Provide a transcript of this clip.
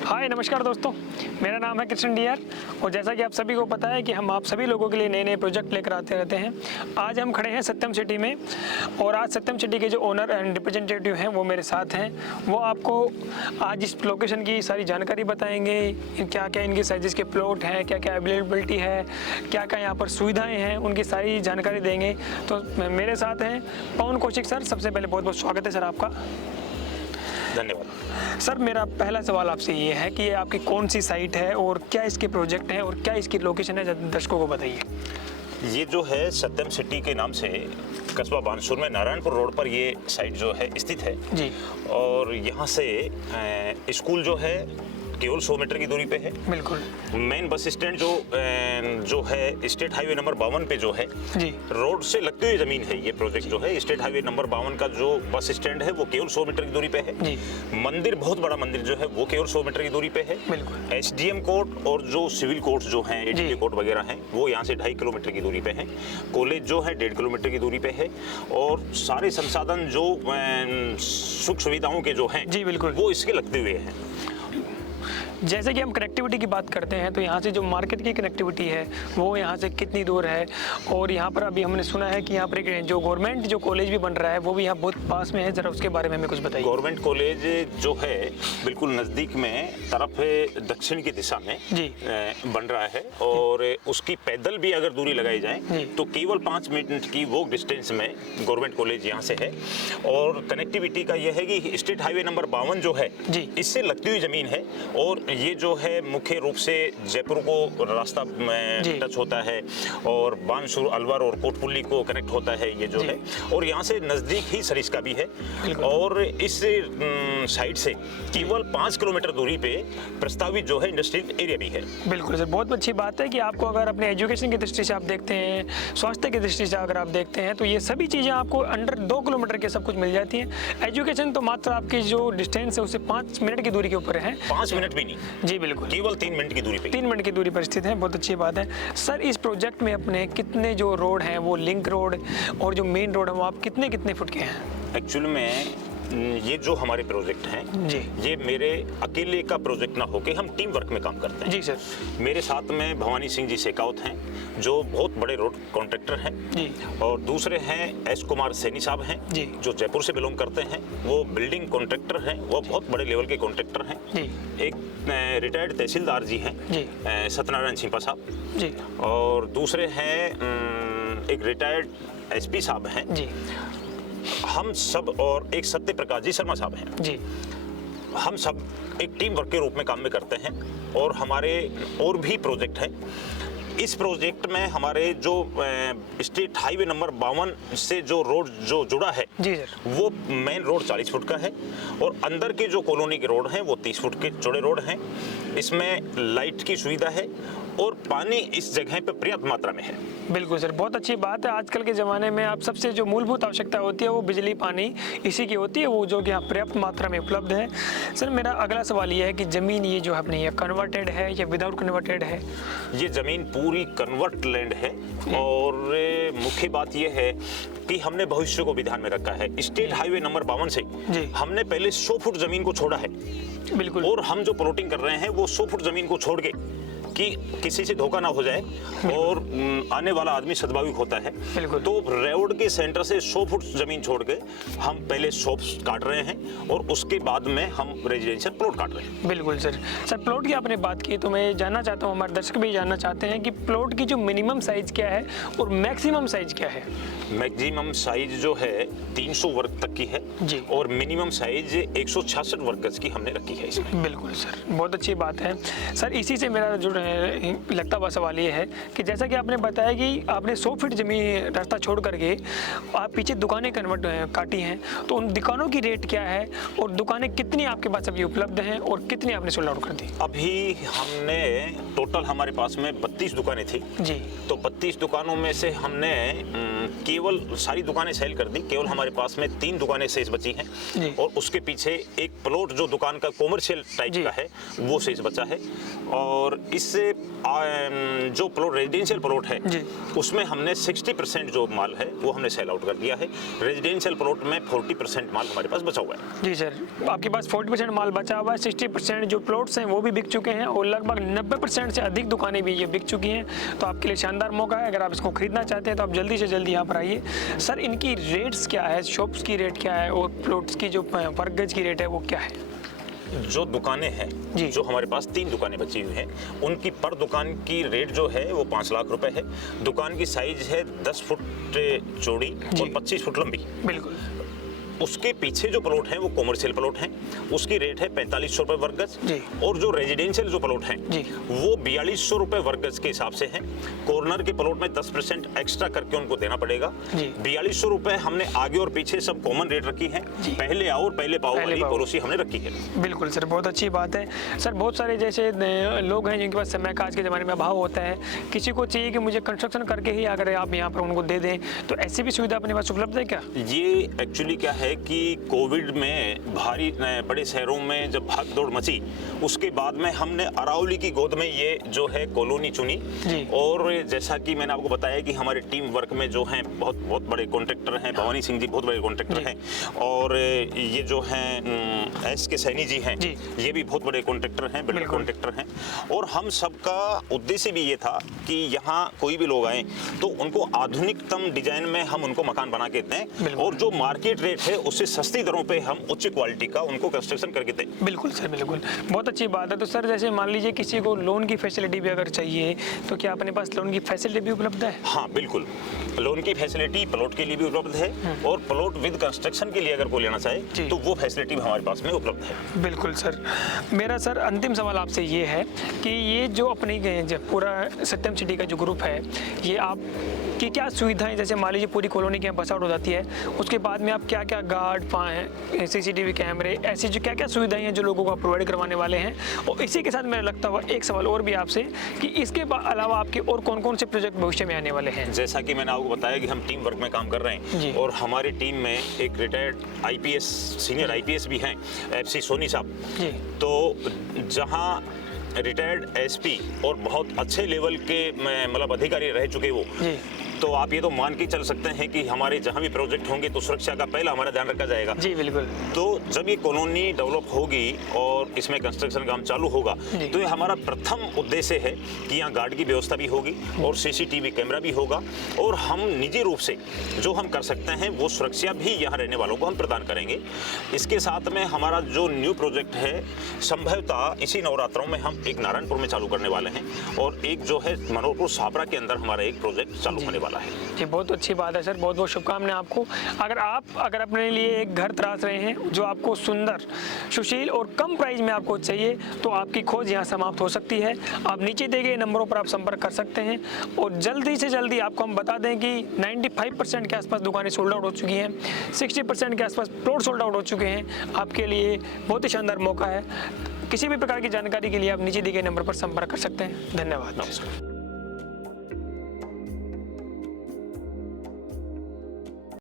हाय नमस्कार दोस्तों, मेरा नाम है कृष्ण डीआर और जैसा कि आप सभी को पता है कि हम आप सभी लोगों के लिए नए नए प्रोजेक्ट लेकर आते रहते हैं। आज हम खड़े हैं सत्यम सिटी में और आज सत्यम सिटी के जो ओनर एंड रिप्रेजेंटेटिव हैं वो मेरे साथ हैं। वो आपको आज इस लोकेशन की सारी जानकारी बताएंगे, क्या क्या इनके साइजेस के प्लॉट हैं, क्या क्या अवेलेबिलिटी है, क्या क्या यहाँ पर सुविधाएँ हैं, उनकी सारी जानकारी देंगे। तो मेरे साथ हैं पवन कौशिक सर। सबसे पहले बहुत बहुत स्वागत है सर आपका। धन्यवाद सर, मेरा पहला सवाल आपसे ये है कि ये आपकी कौन सी साइट है और क्या इसके प्रोजेक्ट हैं और क्या इसकी लोकेशन है, दर्शकों को बताइए। ये जो है सत्यम सिटी के नाम से कस्बा बानसूर में नारायणपुर रोड पर ये साइट जो है स्थित है जी। और यहाँ से स्कूल जो है केवल 100 मीटर की दूरी पे है। बिल्कुल। मेन बस स्टैंड जो है स्टेट हाईवे नंबर 52 पे जो है जी। रोड से लगती हुई जमीन है। ये प्रोजेक्ट जो है स्टेट हाईवे नंबर 52 का जो बस स्टैंड है वो केवल 100 मीटर की दूरी पे है। जी। मंदिर, बहुत बड़ा मंदिर जो है वो केवल 100 मीटर की दूरी पे है। बिल्कुल। एसडीएम कोर्ट और जो सिविल कोर्ट जो हैं, एडीटी कोर्ट वगैरह हैं, वो यहाँ से 2.5 किलोमीटर की दूरी पे है। कॉलेज जो है 1.5 किलोमीटर की दूरी पे है और सारे संसाधन जो सुख सुविधाओं के जो हैं, जी बिल्कुल, वो इसके लगते हुए हैं। जैसे कि हम कनेक्टिविटी की बात करते हैं तो यहाँ से जो मार्केट की कनेक्टिविटी है वो यहाँ से कितनी दूर है, और यहाँ पर अभी हमने सुना है कि यहाँ पर एक जो गवर्नमेंट जो कॉलेज भी बन रहा है वो भी यहाँ बहुत पास में है, जरा उसके बारे में हमें कुछ बताइए। गवर्नमेंट कॉलेज जो है बिल्कुल नज़दीक में तरफ दक्षिण की दिशा में जी बन रहा है और उसकी पैदल भी अगर दूरी लगाई जाए तो केवल 5 मिनट की वॉक डिस्टेंस में गवर्नमेंट कॉलेज यहाँ से है। और कनेक्टिविटी का यह है कि स्टेट हाईवे नंबर 52 जो है जी, इससे लगती हुई ज़मीन है और ये जो है मुख्य रूप से जयपुर को रास्ता टच होता है और बानसूर, अलवर और कोटपुल्ली को कनेक्ट होता है ये जो है, और यहाँ से नज़दीक ही सरिस्का भी है। और इस साइड से केवल 5 किलोमीटर दूरी पे प्रस्तावित जो है इंडस्ट्रियल एरिया भी है। बिल्कुल सर, बहुत अच्छी बात है कि आपको अगर अपने एजुकेशन की दृष्टि से आप देखते हैं, स्वास्थ्य की दृष्टि से अगर आप देखते हैं तो ये सभी चीज़ें आपको अंडर 2 किलोमीटर के सब कुछ मिल जाती हैं। एजुकेशन तो मात्र आपकी जो डिस्टेंस है उससे 5 मिनट की दूरी के ऊपर है। 5 मिनट भी नहीं जी बिल्कुल, केवल 3 मिनट की दूरी पे। 3 मिनट की दूरी पर स्थित है। बहुत अच्छी बात है सर। इस प्रोजेक्ट में अपने कितने जो रोड हैं वो लिंक रोड और जो मेन रोड है वो आप कितने कितने फुट के हैं? एक्चुअल में ये जो हमारे प्रोजेक्ट हैं जी, ये मेरे अकेले का प्रोजेक्ट ना होके हम टीम वर्क में काम करते हैं। जी सर। मेरे साथ में भवानी सिंह जी शेखावत हैं जो बहुत बड़े रोड कॉन्ट्रैक्टर हैं जी, और दूसरे हैं एस कुमार सैनी साहब हैं जी, जो जयपुर से बिलोंग करते हैं, वो बिल्डिंग कॉन्ट्रैक्टर हैं, वो बहुत बड़े लेवल के कॉन्ट्रैक्टर हैं जी। एक रिटायर्ड तहसीलदार जी हैं जी, सत्यनारायण छिंपा साहब जी, और दूसरे हैं एक रिटायर्ड एसपी साहब हैं जी, हम सब, और एक सत्य प्रकाश जी शर्मा साहब हैं जी। हम सब एक टीम वर्क के रूप में काम में करते हैं और हमारे और भी प्रोजेक्ट हैं। इस प्रोजेक्ट में हमारे जो स्टेट हाईवे नंबर 52 से जो रोड जो जुड़ा है जी सर, वो मेन रोड 40 फुट का है और अंदर के जो कॉलोनी के रोड हैं वो 30 फुट के चौड़े रोड हैं। इसमें लाइट की सुविधा है और पानी इस जगह पे पर्याप्त मात्रा में है। बिल्कुल सर, बहुत अच्छी बात है। आजकल के ज़माने में आप सबसे जो मूलभूत आवश्यकता होती है वो बिजली पानी इसी की होती है, वो जो कि यहाँ पर्याप्त मात्रा में उपलब्ध है। सर, मेरा अगला सवाल ये है कि ज़मीन ये जो है अपनी ये कन्वर्टेड है या विदाउट कन्वर्टेड है? ये ज़मीन पूरी कन्वर्ट लैंड है और मुख्य बात ये है कि हमने भविष्य को भी ध्यान में रखा है। स्टेट हाईवे नंबर 52 से हमने पहले 100 फुट ज़मीन को छोड़ा है। बिल्कुल। और हम जो प्लॉटिंग कर रहे हैं वो 100 फुट ज़मीन को छोड़ के कि किसी से धोखा ना हो जाए और आने वाला आदमी सद्भाविक होता है, तो रोड के सेंटर से 100 फुट जमीन छोड़ के हम पहले शॉप्स काट रहे हैं और उसके बाद में हम रेजिडेंशियल प्लॉट काट रहे हैं। बिल्कुल सर। सर, प्लॉट की आपने बात की तो मैं जानना चाहता हूँ, हमारे दर्शक भी जानना चाहते हैं कि प्लॉट की जो मिनिमम साइज क्या है और मैक्सिमम साइज क्या है? मैक्सिमम साइज जो है 300 वर्ग तक की है जी, और मिनिमम साइज 166 वर्ग गज की हमने रखी है इसमें। बिल्कुल सर, बहुत अच्छी बात है। सर, इसी से मेरा जो लगता हुआ सवाल ये है कि जैसा कि आपने बताया कि आपने 100 फीट जमीन रास्ता छोड़ करके आप पीछे दुकानें काटी हैं, तो उन दुकानों की रेट क्या है और दुकानें कितनी आपके पास अभी उपलब्ध हैं और कितनी आपने सोल्ड आउट कर दी? अभी हमने टोटल हमारे पास में 32 दुकानें थी जी, तो 32 दुकानों में से हमने केवल सारी दुकानें सेल कर दी। केवल हमारे पास में 3 दुकानें शेष बची हैं और उसके पीछे एक प्लॉट जो दुकान का कॉमर्शियल टाइप का है वो शेष बचा है। और इस से जो प्लॉट रेजिडेंशियल प्लॉट है उसमें हमने 60% जो माल है वो हमने सेल आउट कर दिया है। रेजिडेंशियल प्लॉट में 40% माल हमारे पास बचा हुआ है। जी सर, आपके पास 40% माल बचा हुआ है, 60% जो प्लॉट्स हैं वो भी बिक चुके हैं और लगभग 90% से अधिक दुकानें भी ये बिक चुकी हैं। तो आपके लिए शानदार मौका है, अगर आप इसको खरीदना चाहते हैं तो आप जल्दी से जल्दी यहाँ पर आइए। सर इनकी रेट्स क्या है, शॉप्स की रेट क्या है और प्लॉट्स की जो पर गज की रेट है वो क्या है? जो दुकानें हैं, जो हमारे पास 3 दुकानें बची हुई हैं, उनकी पर दुकान की रेट जो है वो 5 लाख रुपए है। दुकान की साइज है 10 फुट चौड़ी और 25 फुट लंबी। बिल्कुल। उसके पीछे जो प्लॉट हैं वो कॉमर्शियल प्लॉट हैं, उसकी रेट है 4500 रुपए वर्ग गज। और जो रेजिडेंशियल जो प्लॉट हैं वो 4200 रुपए वर्ग गज के हिसाब से हैं। कॉर्नर के प्लॉट में 10% एक्स्ट्रा करके उनको देना पड़ेगा। 4200 रुपए हमने आगे और पीछे सब कॉमन रेट रखी है। पहले आओ और पहले पाओ वाली पॉलिसी हमने रखी है। बिल्कुल सर, बहुत अच्छी बात है। सर बहुत सारे जैसे लोग हैं जिनके पास समय का आज के ज़माने में अभाव होता है, किसी को चाहिए कि मुझे कंस्ट्रक्शन करके ही अगर आप यहाँ पर उनको दे दें, तो ऐसी भी सुविधा अपने पास उपलब्ध है क्या? ये एक्चुअली क्या है कि कोविड में भारी बड़े शहरों में जब भाग दौड़ मची, उसके बाद में हमने अरावली की गोद में ये जो है कॉलोनी चुनी। और जैसा कि मैंने आपको बताया कि हमारे टीम वर्क में जो हैं बहुत बड़े कॉन्ट्रैक्टर हैं, भवानी सिंह जी बहुत बड़े कॉन्ट्रैक्टर हैं, और ये जो हैं एस के सैनी जी हैं, ये भी बहुत बड़े कॉन्ट्रैक्टर हैं, बिल्डर कॉन्ट्रैक्टर हैं। और हम सबका उद्देश्य भी ये था कि यहाँ कोई भी लोग आए तो उनको आधुनिकतम डिजाइन में हम उनको मकान बना के दें, और जो मार्केट रेट है उससे सस्ती दरों पे हम उच्च क्वालिटी का उनको कंस्ट्रक्शन करके दें। बिल्कुल सर, बिल्कुल, बहुत अच्छी बात है। तो सर जैसे मान लीजिए किसी को लोन की फैसिलिटी भी अगर चाहिए तो क्या अपने पास लोन की फैसिलिटी भी उपलब्ध है? हाँ बिल्कुल, लोन की फैसिलिटी प्लॉट के लिए भी उपलब्ध है, और प्लॉट विद कंस्ट्रक्शन के लिए अगर कोई लेना चाहे तो वो फैसिलिटी भी हमारे पास में उपलब्ध है। बिल्कुल सर। मेरा सर अंतिम सवाल आपसे ये है कि ये जो अपनी पूरा सत्यम सिटी का जो ग्रुप है, ये आप की क्या सुविधाएं, जैसे मान लीजिए पूरी कॉलोनी की बस आउट हो जाती है, उसके बाद में आप क्या क्या गार्ड CCTV कैमरे, ऐसी जो क्या क्या सुविधाएं हैं जो लोगों को प्रोवाइड करवाने वाले हैं? और इसी के साथ मेरा लगता हुआ एक सवाल और भी आपसे कि इसके अलावा आपके और कौन कौन से प्रोजेक्ट भविष्य में आने वाले हैं? जैसा कि मैंने आपको बताया कि हम टीम वर्क में काम कर रहे हैं, और हमारी टीम में एक रिटायर्ड IPS सीनियर IPS भी हैं, FC सोनी साहब। तो जहाँ रिटायर्ड SP और बहुत अच्छे लेवल के मतलब अधिकारी रह चुके वो, तो आप ये तो मान के चल सकते हैं कि हमारे जहाँ भी प्रोजेक्ट होंगे तो सुरक्षा का पहला हमारा ध्यान रखा जाएगा। जी बिल्कुल। तो जब ये कॉलोनी डेवलप होगी और इसमें कंस्ट्रक्शन काम चालू होगा, तो ये हमारा प्रथम उद्देश्य है कि यहाँ गार्ड की व्यवस्था भी होगी और CCTV कैमरा भी होगा, और हम निजी रूप से जो हम कर सकते हैं वो सुरक्षा भी यहाँ रहने वालों को हम प्रदान करेंगे। इसके साथ में हमारा जो न्यू प्रोजेक्ट है, संभवतः इसी नवरात्रों में हम एक नारायणपुर में चालू करने वाले हैं, और एक जो है मनोहरपुर छापरा के अंदर हमारा एक प्रोजेक्ट चालू होने वाला है। जी बहुत अच्छी बात है सर, बहुत बहुत शुभकामनाएं आपको। अगर अपने लिए एक घर तलाश रहे हैं जो आपको सुंदर, सुशील और कम प्राइस में आपको चाहिए, तो आपकी खोज यहाँ समाप्त हो सकती है। आप नीचे दिए गए नंबरों पर आप संपर्क कर सकते हैं, और जल्दी से जल्दी आपको हम बता दें कि 95% के आसपास दुकानें सोल्ड आउट हो चुकी हैं, 60% के आसपास प्लॉट सोल्ड आउट हो चुके हैं। आपके लिए बहुत ही शानदार मौका है। किसी भी प्रकार की जानकारी के लिए आप नीचे दिए गए नंबर पर संपर्क कर सकते हैं। धन्यवाद। नमस्कार।